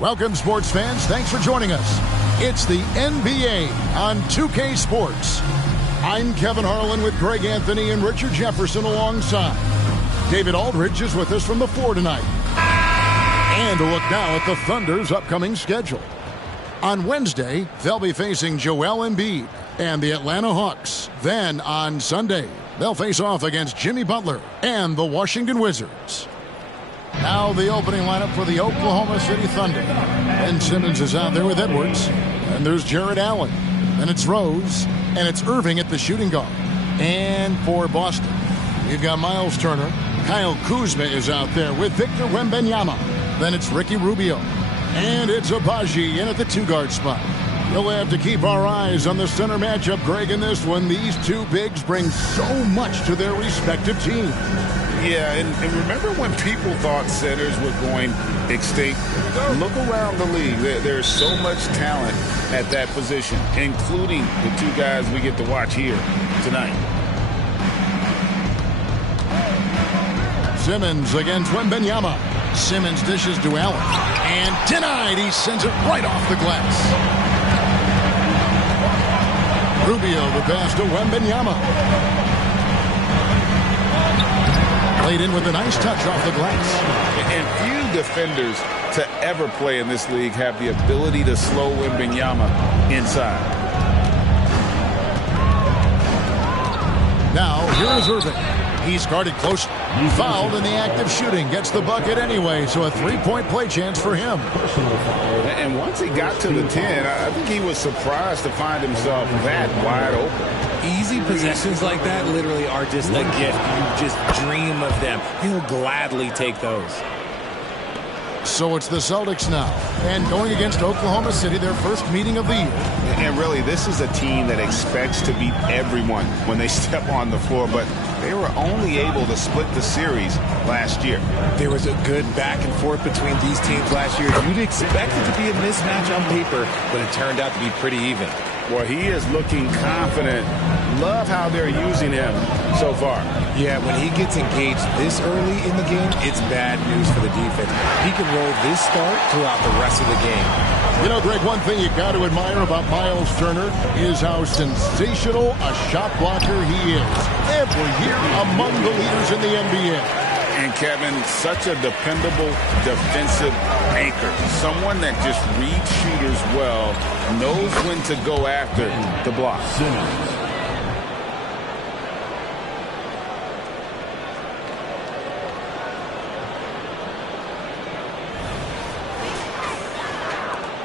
Welcome, sports fans. Thanks for joining us. It's the NBA on 2K Sports. I'm Kevin Harlan with Greg Anthony and Richard Jefferson alongside. David Aldridge is with us from the floor tonight. And a look now at the Thunder's upcoming schedule. On Wednesday, they'll be facing Joel Embiid and the Atlanta Hawks. Then on Sunday, they'll face off against Jimmy Butler and the Washington Wizards. Now the opening lineup for the Oklahoma City Thunder. Ben Simmons is out there with Edwards. And there's Jared Allen. And it's Rose. And it's Irving at the shooting guard. And for Boston, we've got Miles Turner. Kyle Kuzma is out there with Victor Wembanyama. Then it's Ricky Rubio. And it's Abaji in at the two-guard spot. We'll have to keep our eyes on the center matchup, Greg, in this one. These two bigs bring so much to their respective teams. Yeah, and remember when people thought centers were going extinct? Look around the league. There's so much talent at that position, including the two guys we get to watch here tonight. Simmons against Wembanyama. Simmons dishes to Allen. And denied. He sends it right off the glass. Rubio the pass to Wembanyama. Laid in with a nice touch off the glass. And few defenders to ever play in this league have the ability to slow Wembanyama inside. Now, here's Irving. He's guarded close. Fouled in the act of shooting. Gets the bucket anyway, so a three-point play chance for him. And once he got to the 10, I think he was surprised to find himself that wide open. Easy possessions like that literally are just a gift. You just dream of them. He'll gladly take those. So it's the Celtics now. And going against Oklahoma City, their first meeting of the year. And really, this is a team that expects to beat everyone when they step on the floor, but they were only able to split the series last year. There was a good back and forth between these teams last year. You'd expect it to be a mismatch on paper, but it turned out to be pretty even. Well, he is looking confident. Love how they're using him so far. Yeah, when he gets engaged this early in the game, it's bad news for the defense. He can roll this start throughout the rest of the game. You know, Greg, one thing you've got to admire about Miles Turner is how sensational a shot blocker he is. Every year among the leaders in the NBA. And Kevin, such a dependable defensive anchor. Someone that just reads shooters well, knows when to go after the block.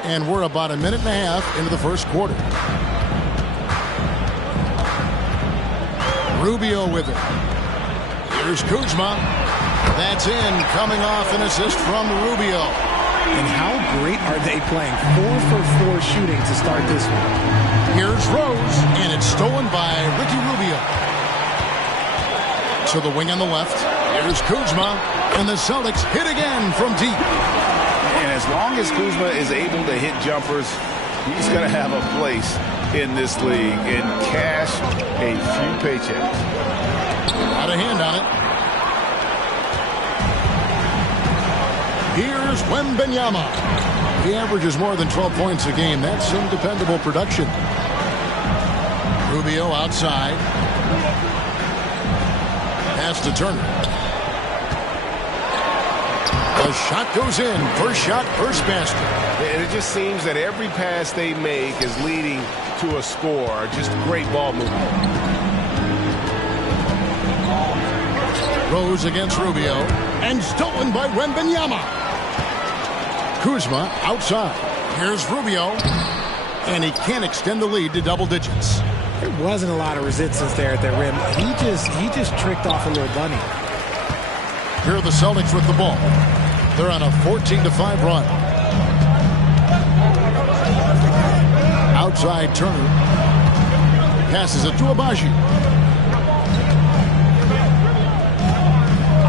And we're about a minute and a half into the first quarter. Rubio with it. Here's Kuzma. That's in, coming off an assist from Rubio. And how great are they playing? 4 for 4 shooting to start this one. Here's Rose, and it's stolen by Ricky Rubio. To the wing on the left. Here's Kuzma, and the Celtics hit again from deep. And as long as Kuzma is able to hit jumpers, he's going to have a place in this league and cash a few paychecks. Got a hand on it. Here's Wembanyama. He averages more than 12 points a game. That's some dependable production. Rubio outside. Pass to Turner. The shot goes in. First shot, first basket. And it just seems that every pass they make is leading to a score. Just great ball movement. Rose against Rubio. And stolen by Wembanyama. Kuzma outside. Here's Rubio. And he can't extend the lead to double digits. There wasn't a lot of resistance there at the rim. He just tricked off a little bunny. Here are the Celtics with the ball. They're on a 14-5 run. Outside Turner. Passes it to Abaji.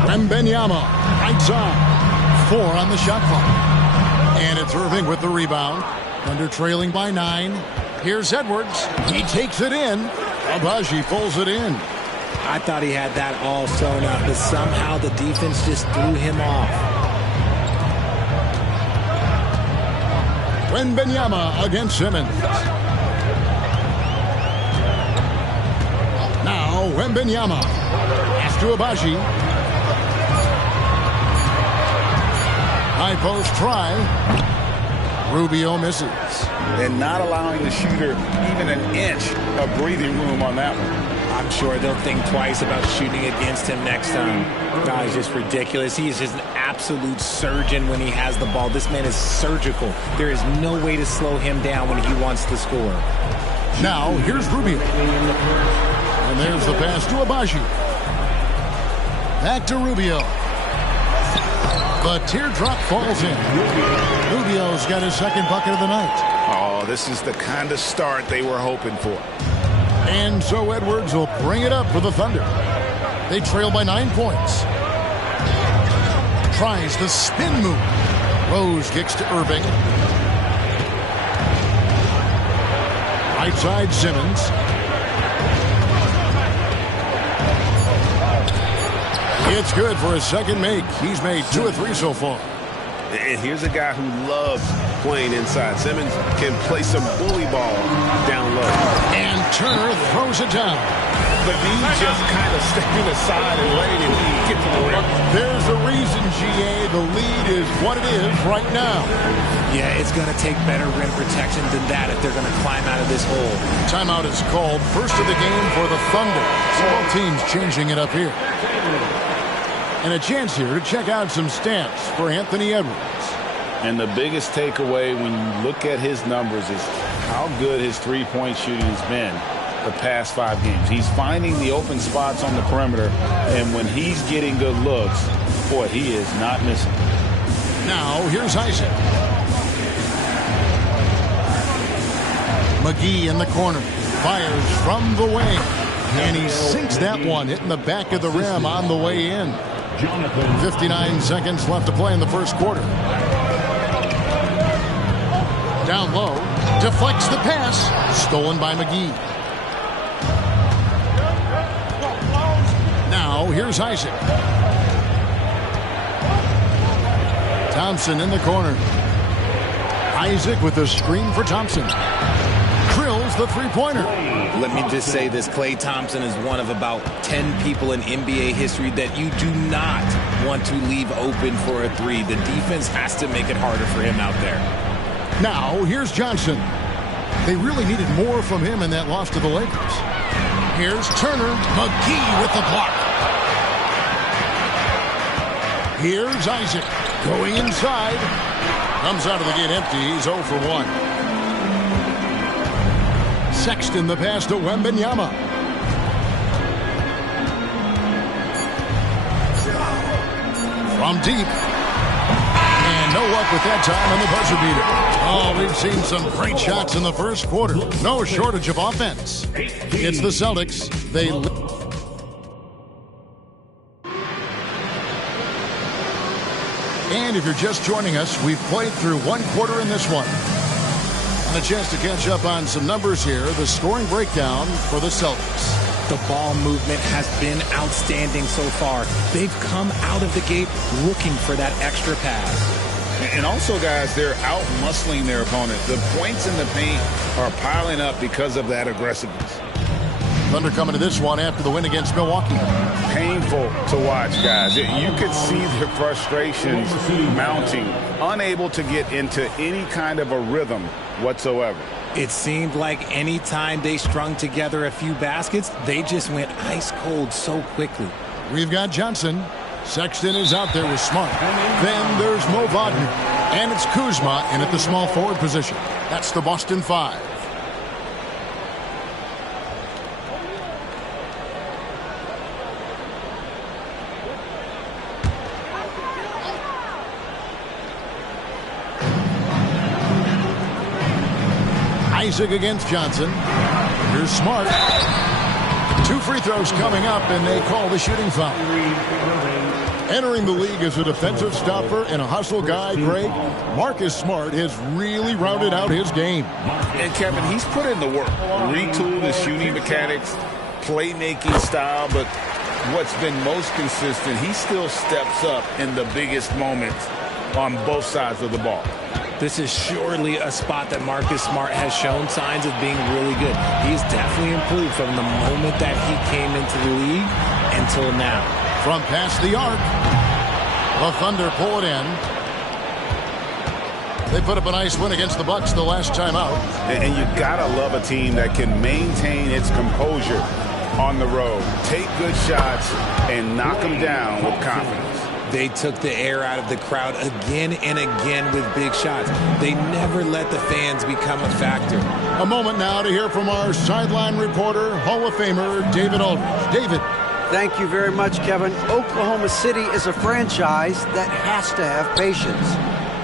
Wembanyama. Right side. 4 on the shot clock. And it's Irving with the rebound. Thunder trailing by 9. Here's Edwards. He takes it in. Abaji pulls it in. I thought he had that all sewn up, but somehow the defense just threw him off. Wembanyama against Simmons. Now Wembanyama. Pass to Abaji. High post try. Rubio misses. And not allowing the shooter even an inch of breathing room on that one. I'm sure they'll think twice about shooting against him next time. Guy's just ridiculous. He is just an absolute surgeon when he has the ball. This man is surgical. There is no way to slow him down when he wants to score. Now, here's Rubio. And there's the pass to Abaji. Back to Rubio. The teardrop falls in. Rubio's got his second bucket of the night. Oh, this is the kind of start they were hoping for. And so Edwards will bring it up for the Thunder. They trail by 9 points. Tries the spin move. Rose kicks to Irving. Right side Simmons. It's good for his second make. He's made 2 of 3 so far. And here's a guy who loves playing inside. Simmons can play some bully ball down low. And Turner throws it down. But he's just kind of stepping aside and letting him get to the rim. There's a reason, GA. The lead is what it is right now. Yeah, it's going to take better rim protection than that if they're going to climb out of this hole. Timeout is called. First of the game for the Thunder. So both teams changing it up here. And a chance here to check out some stats for Anthony Edwards. And the biggest takeaway when you look at his numbers is how good his three-point shooting has been the past 5 games. He's finding the open spots on the perimeter, and when he's getting good looks, boy, he is not missing. Now, here's Isaac. McGee in the corner. Fires from the wing. And he sinks that one, hitting the back of the rim on the way in. 59 seconds left to play in the first quarter. Down low. Deflects the pass. Stolen by McGee. Now, here's Isaac. Thompson in the corner. Isaac with a screen for Thompson. Drills the three-pointer. Let me just say this. Klay Thompson is one of about 10 people in NBA history that you do not want to leave open for a three. The defense has to make it harder for him out there. Now, here's Johnson. They really needed more from him in that loss to the Lakers. Here's Turner. McGee with the block. Here's Isaac going inside. Comes out of the gate empty. He's 0 for 1. Sexton the pass to Wembanyama. From deep. And no luck with that time on the buzzer beater. Oh, we've seen some great shots in the first quarter. No shortage of offense. It's the Celtics. They And if you're just joining us, we've played through 1 quarter in this one. And a chance to catch up on some numbers here. The scoring breakdown for the Celtics. The ball movement has been outstanding so far. They've come out of the gate looking for that extra pass. And also, guys, they're out-muscling their opponent. The points in the paint are piling up because of that aggressiveness. Thunder coming to this one after the win against Milwaukee. Painful to watch, guys. You could see the frustrations mounting, unable to get into any kind of a rhythm whatsoever. It seemed like any time they strung together a few baskets, they just went ice cold so quickly. We've got Johnson. Sexton is out there with Smart. Then there's Mo Wagner. And it's Kuzma in at the small forward position. That's the Boston Five. Isaac against Johnson. Here's Smart. 2 free throws coming up, and they call the shooting foul. Entering the league as a defensive stopper and a hustle guy, Greg, Marcus Smart has really rounded out his game. And, Kevin, he's put in the work. Retooled his shooting mechanics, playmaking style, but what's been most consistent, he still steps up in the biggest moments on both sides of the ball. This is surely a spot that Marcus Smart has shown signs of being really good. He's definitely improved from the moment that he came into the league until now. From past the arc, the Thunder pull it in. They put up a nice win against the Bucks the last time out. And you gotta love a team that can maintain its composure on the road. Take good shots and knock them down with confidence. They took the air out of the crowd again and again with big shots. They never let the fans become a factor. A moment now to hear from our sideline reporter, Hall of Famer David Aldridge. David. Thank you very much, Kevin. Oklahoma City is a franchise that has to have patience.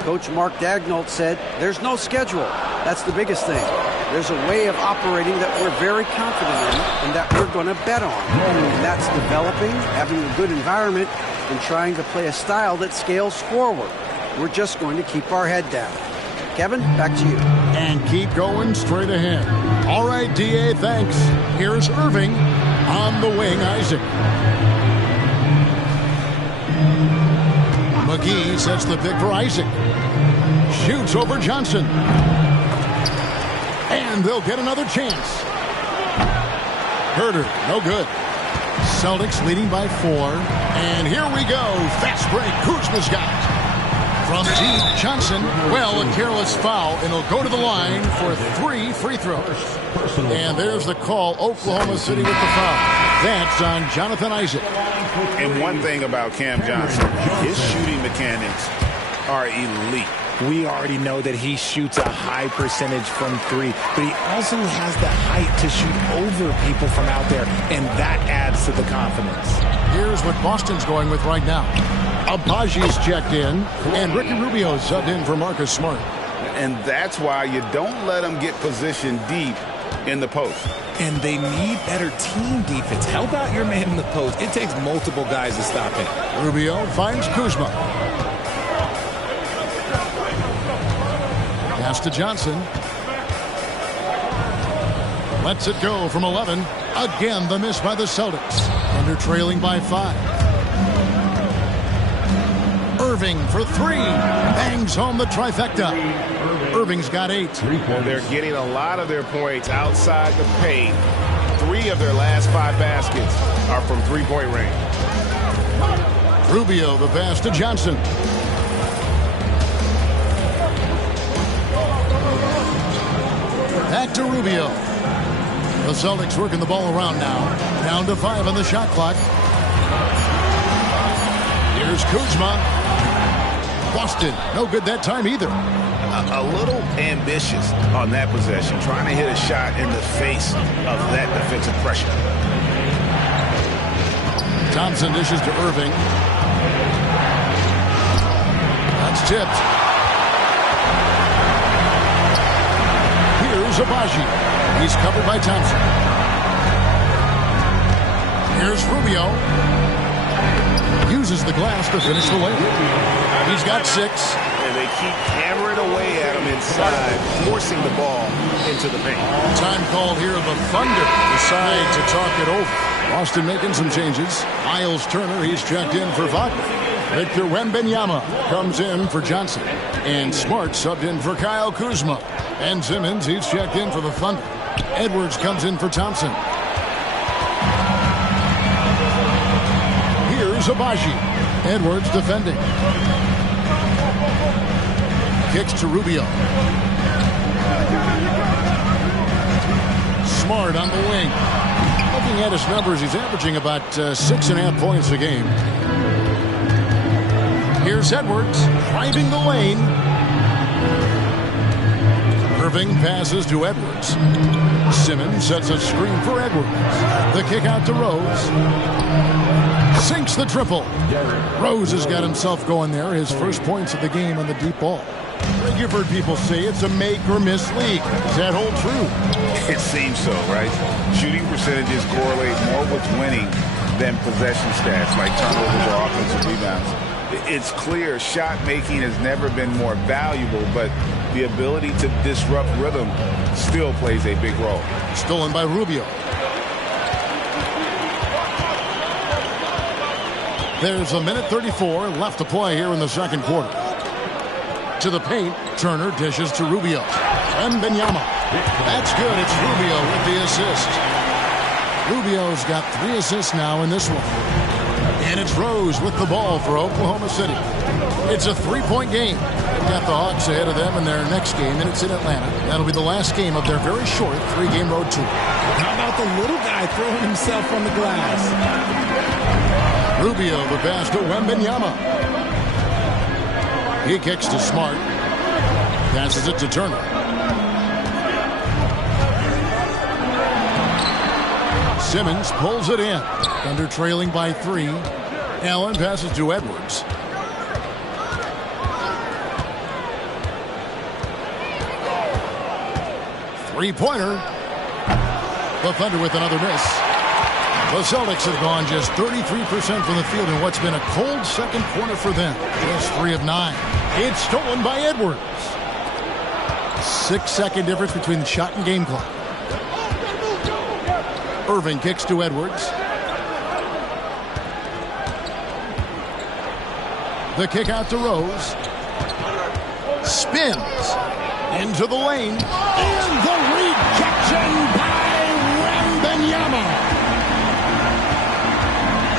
Coach Mark Daigneault said, there's no schedule. That's the biggest thing. There's a way of operating that we're very confident in and that we're going to bet on. And that's developing, having a good environment, and trying to play a style that scales forward. We're just going to keep our head down. Kevin, back to you. And keep going straight ahead. All right, D.A., thanks. Here's Irving on the wing, Isaac. McGee sets the pick for Isaac. Shoots over Johnson. And they'll get another chance. Herder, no good. Celtics leading by 4. And here we go. Fast break. Kuzma's got it. From deep, Johnson. Well, a careless foul, and he'll go to the line for 3 free throws. And there's the call. Oklahoma City with the foul. That's on Jonathan Isaac. And one thing about Cam Johnson, his shooting mechanics are elite. We already know that he shoots a high percentage from 3, but he also has the height to shoot over people from out there, and that adds to the confidence. Here's what Boston's going with right now. Abaji's checked in, and Ricky Rubio subbed in for Marcus Smart. And that's why you don't let them get positioned deep in the post. And they need better team defense. Help out your man in the post. It takes multiple guys to stop him. Rubio finds Kuzma. Pass to Johnson. Lets it go from 11. Again, the miss by the Celtics. Under trailing by 5. Irving for 3. Bangs home the trifecta. Irving's got 8. Well, they're getting a lot of their points outside the paint. 3 of their last 5 baskets are from three-point range. Rubio, the pass to Johnson. Back to Rubio. The Celtics working the ball around now. Down to 5 on the shot clock. Here's Kuzma. Boston, no good that time either. A little ambitious on that possession, trying to hit a shot in the face of that defensive pressure. Thompson dishes to Irving. That's tipped. Here's Abaji. He's covered by Thompson. Here's Rubio. Uses the glass to finish the layup. He's got 6. And they keep hammering away at him inside, forcing the ball into the paint. Time called here. The Thunder decide to talk it over. Boston making some changes. Miles Turner, he's checked in for Wagner. Victor Wembanyama comes in for Johnson. And Smart subbed in for Kyle Kuzma. And Simmons, he's checked in for the Thunder. Edwards comes in for Thompson. Here's Abaji. Edwards defending. Kicks to Rubio. Smart on the wing. Looking at his numbers, he's averaging about 6.5 points a game. Here's Edwards driving the lane. Irving passes to Edwards. Simmons sets a screen for Edwards. The kick out to Rose. Sinks the triple. Rose has got himself going there. His first points of the game on the deep ball. You've heard people say it's a make-or-miss league. Does that hold true? It seems so, right? Shooting percentages correlate more with winning than possession stats like turnovers or offensive rebounds. It's clear shot making has never been more valuable, but the ability to disrupt rhythm still plays a big role. Stolen by Rubio. There's a minute 34 left to play here in the second quarter. to the paint. Turner dishes to Rubio. Wembanyama. That's good. It's Rubio with the assist. Rubio's got 3 assists now in this one. And it's Rose with the ball for Oklahoma City. It's a 3-point game. They've got the Hawks ahead of them in their next game, and it's in Atlanta. That'll be the last game of their very short 3-game road tour. How about the little guy throwing himself on the glass? Rubio, the pass to Wembanyama. He kicks to Smart. Passes it to Turner. Simmons pulls it in. Thunder trailing by 3. Allen passes to Edwards. Three-pointer. The Thunder with another miss. The Celtics have gone just 33% from the field in what's been a cold second quarter for them. Just 3 of 9. It's stolen by Edwards. 6-second difference between the shot and game clock. Irving kicks to Edwards. The kick out to Rose. Spins into the lane. And the rejection by Wembanyama.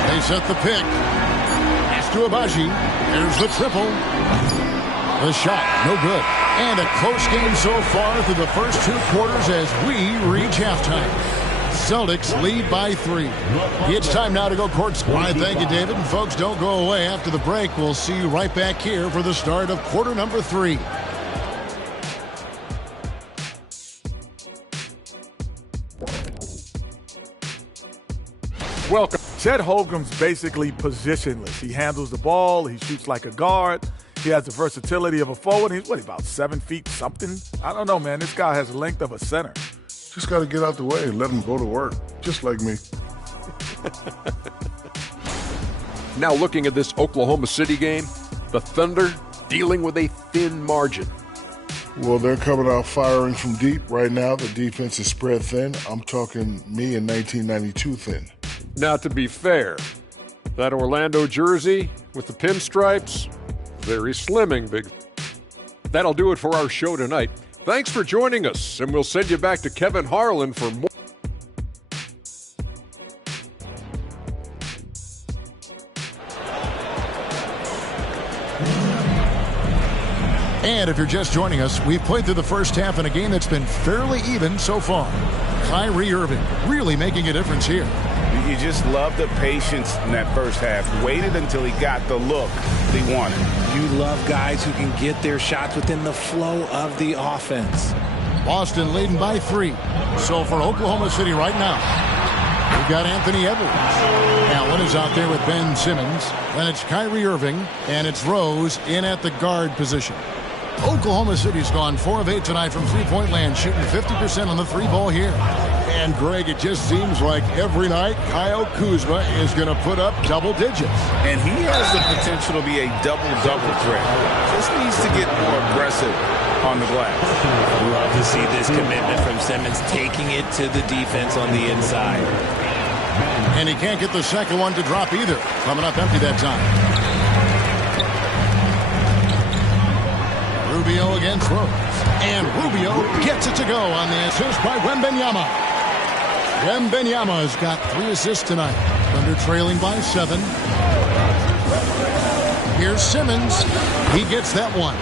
They set the pick. Pass to Abaji. There's the triple. The shot, no good. And a close game so far through the first 2 quarters as we reach halftime. Celtics lead by 3. It's time now to go courtside. Thank you, David. And folks, don't go away. After the break, we'll see you right back here for the start of quarter number 3. Welcome. Chet Holmgren's basically positionless. He handles the ball. He shoots like a guard. He has the versatility of a forward. He's about 7 feet something? I don't know, man. This guy has the length of a center. Just got to get out the way and let him go to work, just like me. Now looking at this Oklahoma City game, the Thunder dealing with a thin margin. Well, they're coming out firing from deep. Right now, the defense is spread thin. I'm talking me in 1992 thin. Now, to be fair, that Orlando jersey with the pinstripes, very slimming, big. That'll do it for our show tonight. Thanks for joining us, and we'll send you back to Kevin Harlan for more. And if you're just joining us, we've played through the first half in a game that's been fairly even so far. Kyrie Irving really making a difference here. You just love the patience in that first half. Waited until he got the look he wanted. You love guys who can get their shots within the flow of the offense. Boston leading by 3. So for Oklahoma City right now, we've got Anthony Edwards. Allen is out there with Ben Simmons. Then it's Kyrie Irving, and it's Rose in at the guard position. Oklahoma City's gone 4 of 8 tonight from three-point land, shooting 50% on the 3-ball here. And, Greg, it just seems like every night Kyle Kuzma is going to put up double digits. And he has the potential to be a double-double threat. Just needs to get more aggressive on the glass. Love to see this commitment from Simmons, taking it to the defense on the inside. And he can't get the second one to drop either. Coming up empty that time. Rubio against Rose. And Rubio gets it to go on the assist by Wembanyama. Wembanyama has got 3 assists tonight. Thunder trailing by 7. Here's Simmons. He gets that one.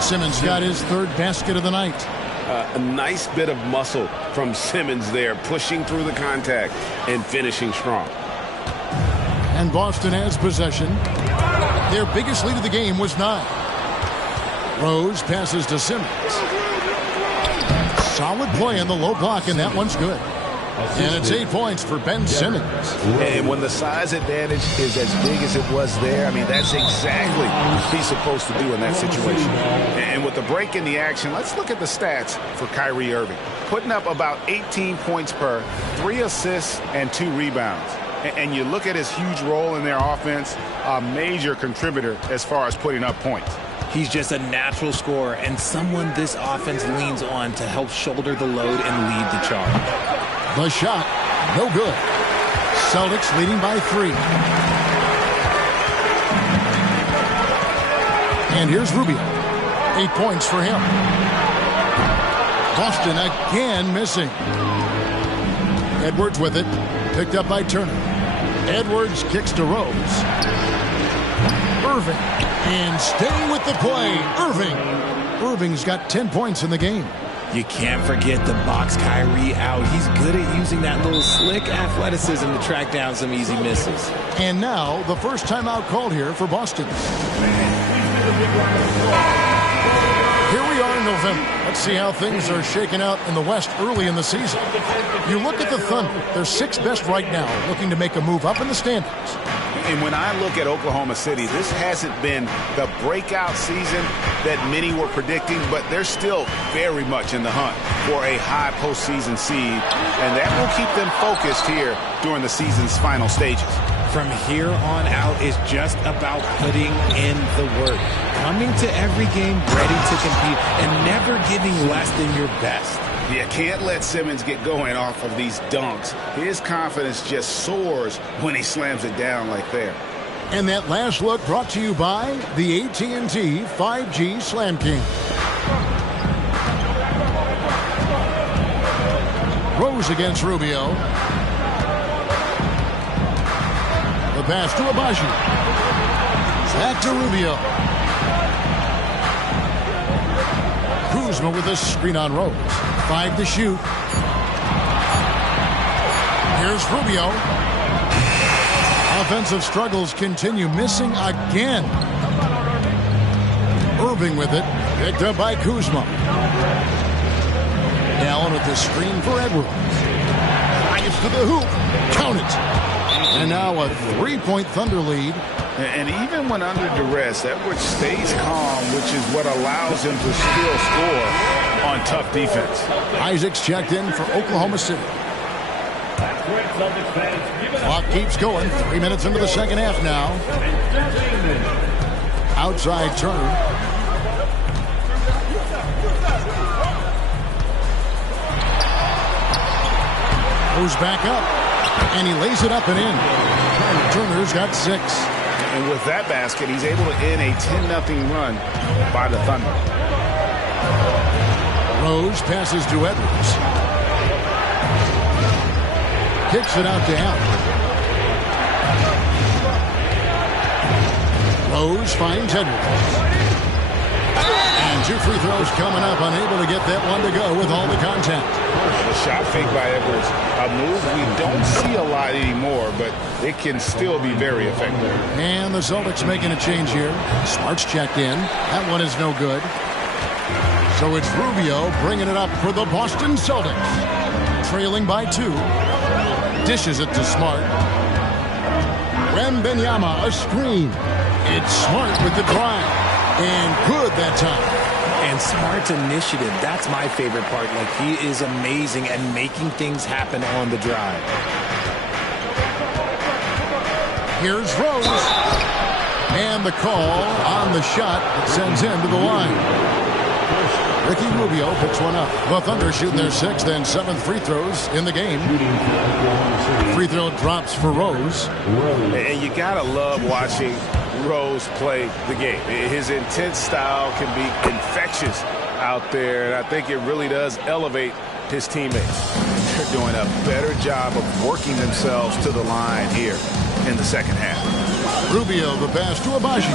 Simmons got his 3rd basket of the night. A nice bit of muscle from Simmons there, pushing through the contact and finishing strong. And Boston has possession. Their biggest lead of the game was 9. Rose passes to Simmons. Solid play in the low block, and that one's good. And it's 8 points for Ben Simmons. And when the size advantage is as big as it was there, I mean, that's exactly what he's supposed to do in that situation. And with the break in the action, let's look at the stats for Kyrie Irving. Putting up about 18 points per, 3 assists, and 2 rebounds. And you look at his huge role in their offense, a major contributor as far as putting up points. He's just a natural scorer and someone this offense leans on to help shoulder the load and lead the charge. The shot, no good. Celtics leading by 3. And here's Rubio. 8 points for him. Boston again missing. Edwards with it. Picked up by Turner. Edwards kicks to Rose. Irving. And staying with the play, Irving. Irving's got 10 points in the game. You can't forget the box Kyrie out. He's good at using that little slick athleticism to track down some easy misses. And now the first timeout called here for Boston. Here we are in November. Let's see how things are shaking out in the West early in the season. You look at the Thunder. They're sixth best right now, looking to make a move up in the standings. And when I look at Oklahoma City, this hasn't been the breakout season that many were predicting, but they're still very much in the hunt for a high postseason seed, and that will keep them focused here during the season's final stages. From here on out is just about putting in the work, coming to every game ready to compete, and never giving less than your best. You can't let Simmons get going off of these dunks. His confidence just soars when he slams it down like that. And that last look brought to you by the AT&T 5G Slam King. Rose against Rubio. The pass to Abaji. Back to Rubio. Kuzma with a screen on Rose. 5 to shoot. Here's Rubio. Offensive struggles continue. Missing again. Irving with it. Picked up by Kuzma. Allen with the screen for Edwards. Drives to the hoop. Count it. And now a 3-point Thunder lead. And even when under duress, Edwards stays calm, which is what allows him to still score on tough defense. Isaac's checked in for Oklahoma City. Clock keeps going. 3 minutes into the second half now. Outside Turner. Goes back up. And he lays it up and in. Turner's got 6. And with that basket, he's able to end a 10-0 run by the Thunder. Rose passes to Edwards. Kicks it out to Allen. Rose finds Edwards. And 2 free throws coming up. Unable to get that one to go with all the contact. The shot fake by Edwards, a move we don't see a lot anymore, but it can still be very effective. And the Celtics making a change here. Smart's checked in. That one is no good. So it's Rubio bringing it up for the Boston Celtics. Trailing by 2. Dishes it to Smart. Wembanyama, a screen. It's Smart with the drive. And good that time. And Smart's initiative, that's my favorite part. Like, he is amazing at making things happen on the drive. Here's Rose. And the call on the shot that sends him to the line. Ricky Rubio picks one up. The Thunder shooting their 6th and 7th free throws in the game. Free throw drops for Rose. And you gotta love watching Rose play the game. His intense style can be infectious out there, and I think it really does elevate his teammates. They're doing a better job of working themselves to the line here in the second half. Rubio, the pass to Abaji.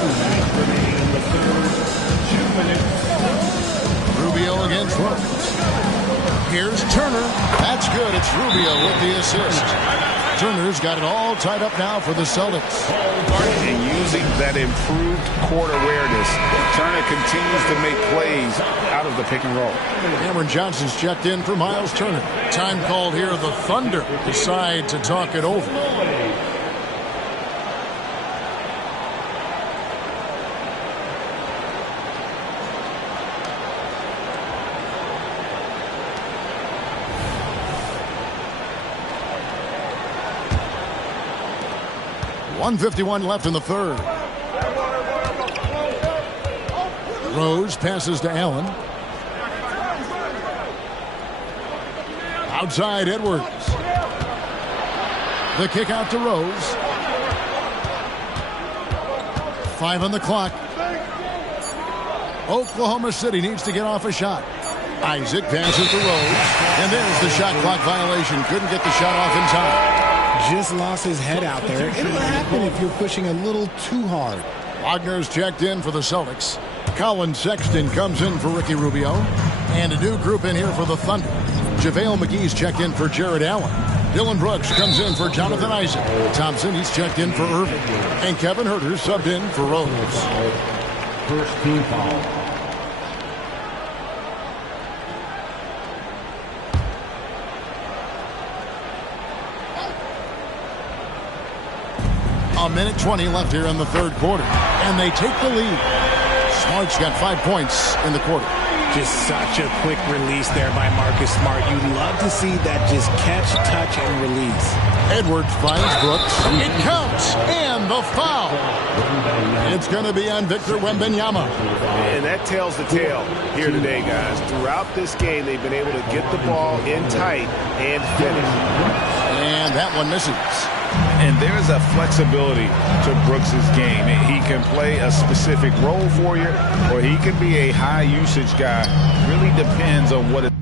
Rubio against Rose. Here's Turner. That's good. It's Rubio with the assist. Turner's got it all tied up now for the Celtics. And using that improved court awareness, Turner continues to make plays out of the pick and roll. Cameron Johnson's checked in for Miles Turner. Time called here. The Thunder decide to talk it over. .151 left in the third. Rose passes to Allen. Outside Edwards. The kick out to Rose. 5 on the clock. Oklahoma City needs to get off a shot. Isaac passes to Rose. And there's the shot clock violation. Couldn't get the shot off in time. Just lost his head out there. It'll happen if you're pushing a little too hard. Wagner's checked in for the Celtics. Colin Sexton comes in for Ricky Rubio. And a new group in here for the Thunder. JaVale McGee's checked in for Jared Allen. Dylan Brooks comes in for Jonathan Isaac. Thompson, he's checked in for Irving. And Kevin Huerter subbed in for Rose. First team foul. A minute 20 left here in the third quarter. And they take the lead. Smart's got 5 points in the quarter. Just such a quick release there by Marcus Smart. You'd love to see that just catch, touch, and release. Edwards finds Brooks. It counts. And the foul. It's going to be on Victor Wembanyama. And that tells the tale here today, guys. Throughout this game, they've been able to get the ball in tight and finish. And that one misses. And there's a flexibility to Brooks's game. He can play a specific role for you, or he can be a high usage guy. Really depends on what it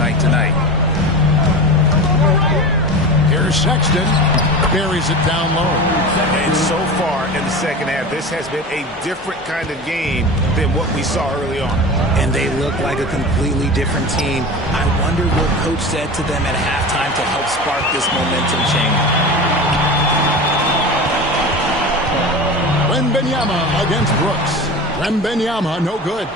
night to night. Here's Sexton. Buries it down low. And so far in the second half, this has been a different kind of game than what we saw early on. And they look like a completely different team. I wonder what coach said to them at halftime to help spark this momentum change. Wembanyama against Brooks. Wembanyama, no good.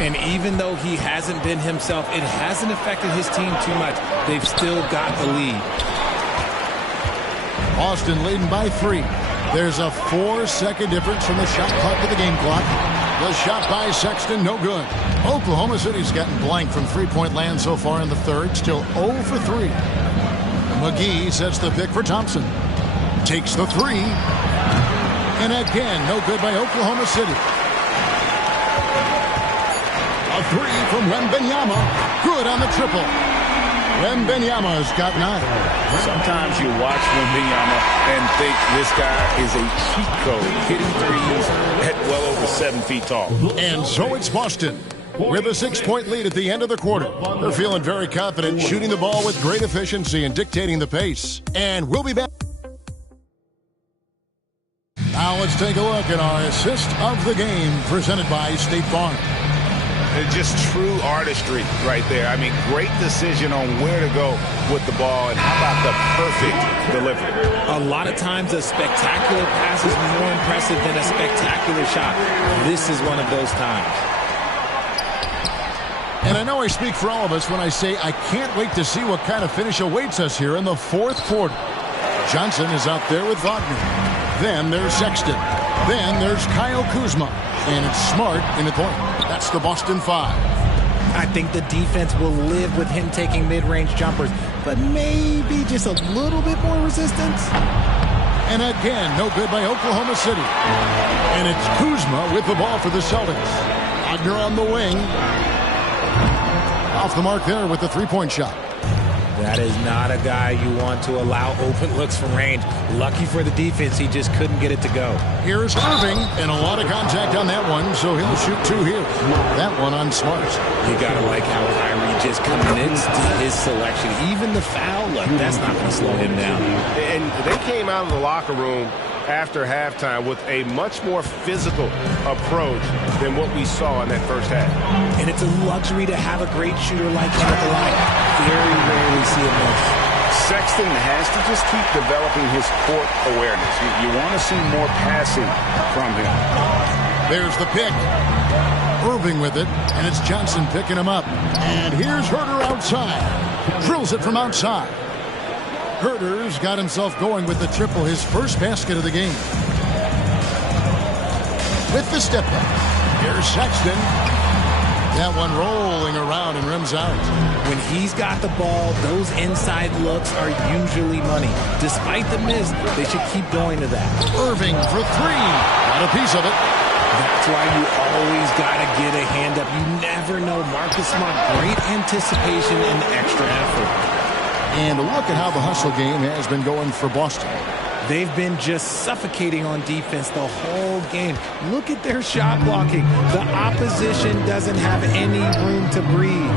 And even though he hasn't been himself, it hasn't affected his team too much. They've still got the lead. Boston leading by 3. There's a 4-second difference from the shot clock to the game clock. The shot by Sexton, no good. Oklahoma City's gotten blank from three-point land so far in the third. Still 0 for 3. McGee sets the pick for Thompson. Takes the 3. And again, no good by Oklahoma City. A 3 from Wembanyama. Good on the triple. Wembanyama's got 9. Sometimes you watch Wembanyama and think this guy is a cheat code, hitting threes at well over 7 feet tall. And so it's Boston with a 6-point lead at the end of the quarter. They're feeling very confident, shooting the ball with great efficiency and dictating the pace. And we'll be back. Now let's take a look at our assist of the game presented by State Farm. Just true artistry right there. I mean, great decision on where to go with the ball, and how about the perfect delivery? A lot of times a spectacular pass is more impressive than a spectacular shot. This is one of those times. And I know I speak for all of us when I say I can't wait to see what kind of finish awaits us here in the fourth quarter. Johnson is out there with Wagner. Then there's Sexton. Then there's Kyle Kuzma. And it's Smart in the corner. That's the Boston 5. I think the defense will live with him taking mid-range jumpers, but maybe just a little bit more resistance. And again, no good by Oklahoma City. And it's Kuzma with the ball for the Celtics. Wagner on the wing. Off the mark there with the three-point shot. That is not a guy you want to allow open looks from range. Lucky for the defense, he just couldn't get it to go. Here's Irving, and a lot of contact on that one, so he'll shoot 2 here. That one on Smart. You gotta like how Kyrie just commits to his selection. Even the foul, look, that's not going to slow him down. And they came out of the locker room after halftime with a much more physical approach than what we saw in that first half. And it's a luxury to have a great shooter like him at the line. Very rarely see him miss. Sexton has to just keep developing his court awareness. You want to see more passing from him. There's the pick. Irving with it, and it's Johnson picking him up. And here's Herter outside. Drills it from outside. Herter's got himself going with the triple, his first basket of the game. With the step back. Here's Sexton. That one rolling around and rims out. When he's got the ball, those inside looks are usually money. Despite the miss, they should keep going to that. Irving for 3. Got a piece of it. That's why you always got to get a hand up. You never know. Marcus Smart, great anticipation and extra effort. And look at how the hustle game has been going for Boston. They've been just suffocating on defense the whole game. Look at their shot blocking. The opposition doesn't have any room to breathe.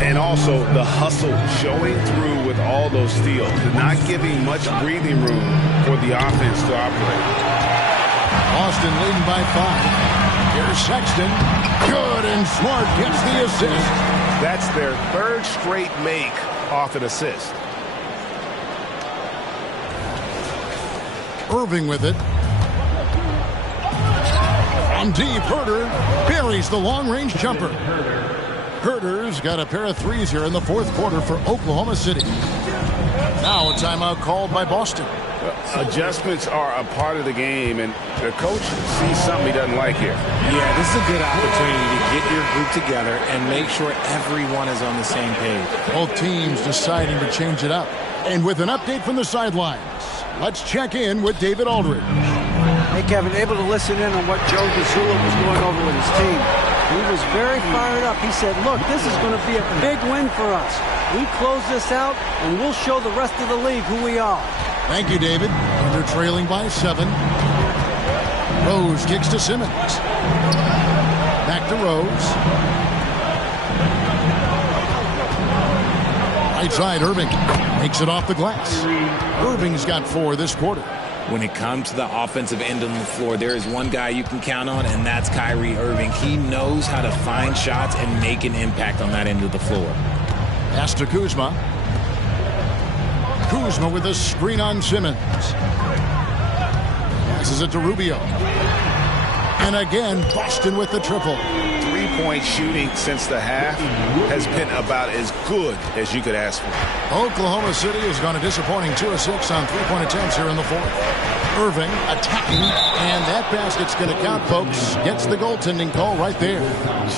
And also the hustle showing through with all those steals, not giving much breathing room for the offense to operate. Boston leading by 5. Here's Sexton. Good, and Smart gets the assist. That's their third straight make off an assist. Irving with it. From deep, Herter buries the long-range jumper. Herter's got a pair of threes here in the fourth quarter for Oklahoma City. Now a timeout called by Boston. Adjustments are a part of the game, and the coach sees something he doesn't like here. Yeah, this is a good opportunity to get your group together and make sure everyone is on the same page. Both teams deciding to change it up. And with an update from the sidelines, let's check in with David Aldridge. Hey, Kevin, able to listen in on what Joe Mazzulla was going over with his team. He was very fired up. He said, look, this is going to be a big win for us. We close this out, and we'll show the rest of the league who we are. Thank you, David. They're trailing by 7. Rose kicks to Simmons. Back to Rose. Right side, Irving makes it off the glass. Irving's got 4 this quarter. When it comes to the offensive end of the floor, there is one guy you can count on, and that's Kyrie Irving. He knows how to find shots and make an impact on that end of the floor. Pass to Kuzma. Kuzma with a screen on Simmons. Passes it to Rubio. And again, Boston with the triple. Three-point shooting since the half has been about as good as you could ask for. Oklahoma City has gone a disappointing 2 of 6 on three-point attempts here in the fourth. Irving attacking, and that basket's going to count, folks. Gets the goaltending call right there.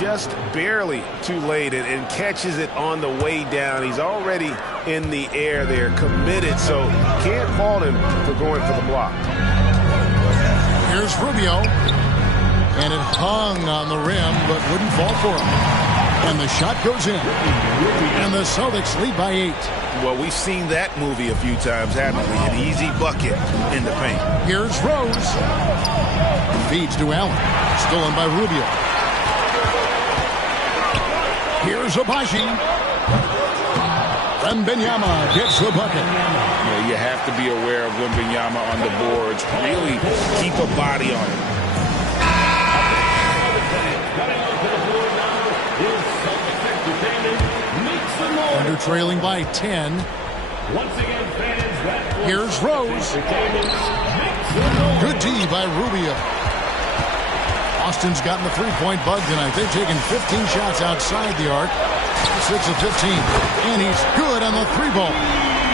Just barely too late and catches it on the way down. He's already in the air there, committed, so can't fault him for going for the block. Here's Rubio. And it hung on the rim, but wouldn't fall for him. And the shot goes in. And the Celtics lead by 8. Well, we've seen that movie a few times, haven't we? An easy bucket in the paint. Here's Rose. Feeds to Allen. Stolen by Rubio. Here's Abaji. Wembanyama gets the bucket. Yeah, you have to be aware of Wembanyama on the boards. Really keep a body on it. Under trailing by 10. Here's Rose. Good D by Rubio. Austin's gotten the three-point bug tonight. They've taken 15 shots outside the arc. 6 of 15. And he's good on the 3-ball.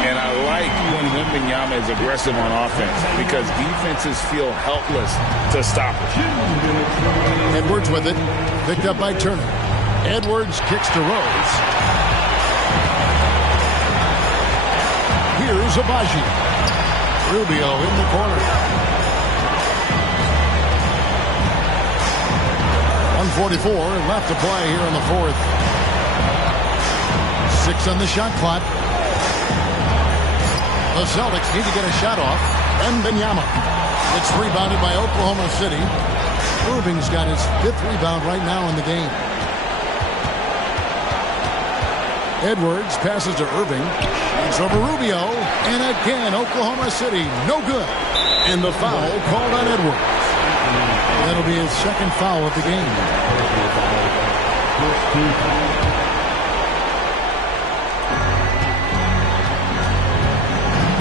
And I like when Wembanyama is aggressive on offense because defenses feel helpless to stop him. Edwards with it. Picked up by Turner. Edwards kicks to Rose. Here's Abaji. Rubio in the corner. 1:44 left to play here in the fourth. 6 on the shot clock. The Celtics need to get a shot off. Wembanyama. It's rebounded by Oklahoma City. Irving's got his 5th rebound right now in the game. Edwards passes to Irving. It's over Rubio. And again, Oklahoma City, no good. And the foul called on Edwards. That'll be his 2nd foul of the game.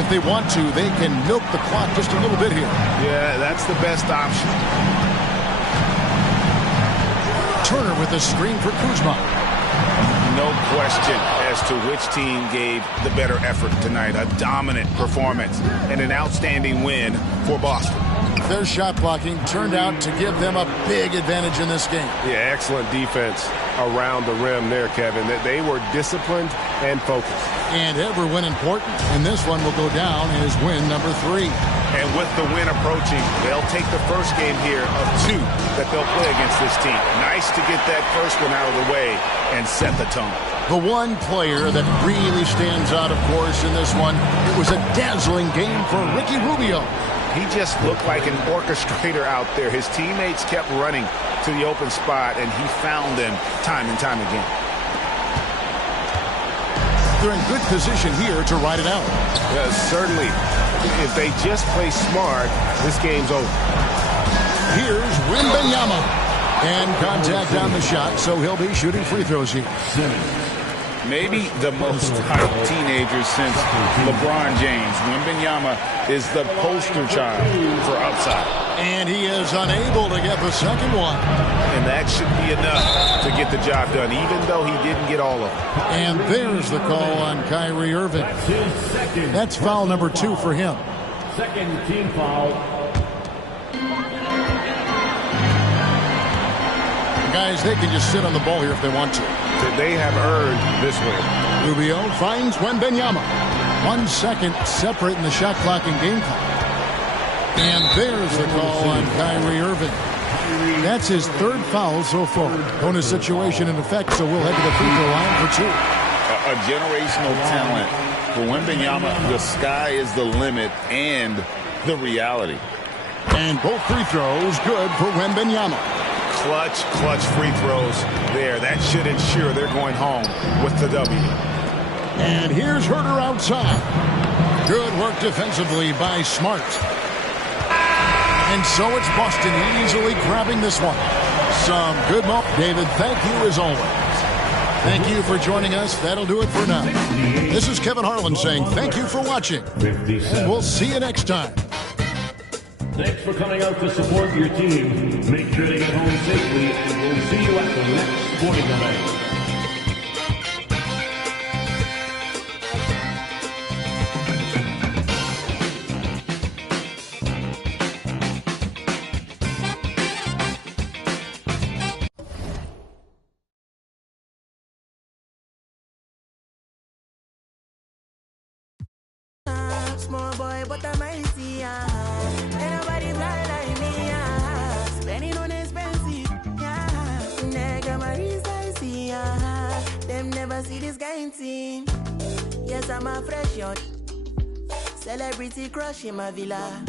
If they want to, they can milk the clock just a little bit here. Yeah, that's the best option. Turner with a screen for Kuzma. No question as to which team gave the better effort tonight. A dominant performance and an outstanding win for Boston. Their shot blocking turned out to give them a big advantage in this game. Yeah, excellent defense around the rim there, Kevin. They were disciplined and focused. And every win important, and this one will go down as win number 3. And with the win approaching, they'll take the first game here of 2 that they'll play against this team. Nice to get that first one out of the way and set the tone. The one player that really stands out, of course, in this one, it was a dazzling game for Ricky Rubio. He just looked like an orchestrator out there. His teammates kept running to the open spot, and he found them time and time again. They're in good position here to ride it out. Certainly. If they just play smart, this game's over. Here's Wembanyama. And contact on the shot, so he'll be shooting free throws here. Maybe the most hyped teenager since LeBron James. Wembanyama is the poster child for upside. And he is unable to get the second one. And that should be enough to get the job done, even though he didn't get all of it. And there's the call on Kyrie Irving. That's foul number 2 for him. Second team foul. Guys, they can just sit on the ball here if they want to. They have earned this win. Rubio finds Wembanyama. 1 second separating the shot clock and game clock. And there's the call on Kyrie Irving. That's his 3rd foul so far. Bonus situation in effect, so we'll head to the free throw line for 2. A generational talent. For Wembanyama, the sky is the limit and the reality. And both free throws good for Wembanyama. Clutch free throws there. That should ensure they're going home with the W. And here's Herter outside. Good work defensively by Smart. And so it's Boston easily grabbing this one. Some good moment. David, thank you as always. Thank you for joining us. That'll do it for now. This is Kevin Harlan saying thank you for watching. And we'll see you next time. Thanks for coming out to support your team. Make sure to get home safely, and we'll see you at the next sporting event. Small boy, but I'm mighty, ain't nobody fly like me, spending on expensive, nigga, my reasons, them never see this kind thing. Yes, I'm a fresh yacht, celebrity crush in my villa.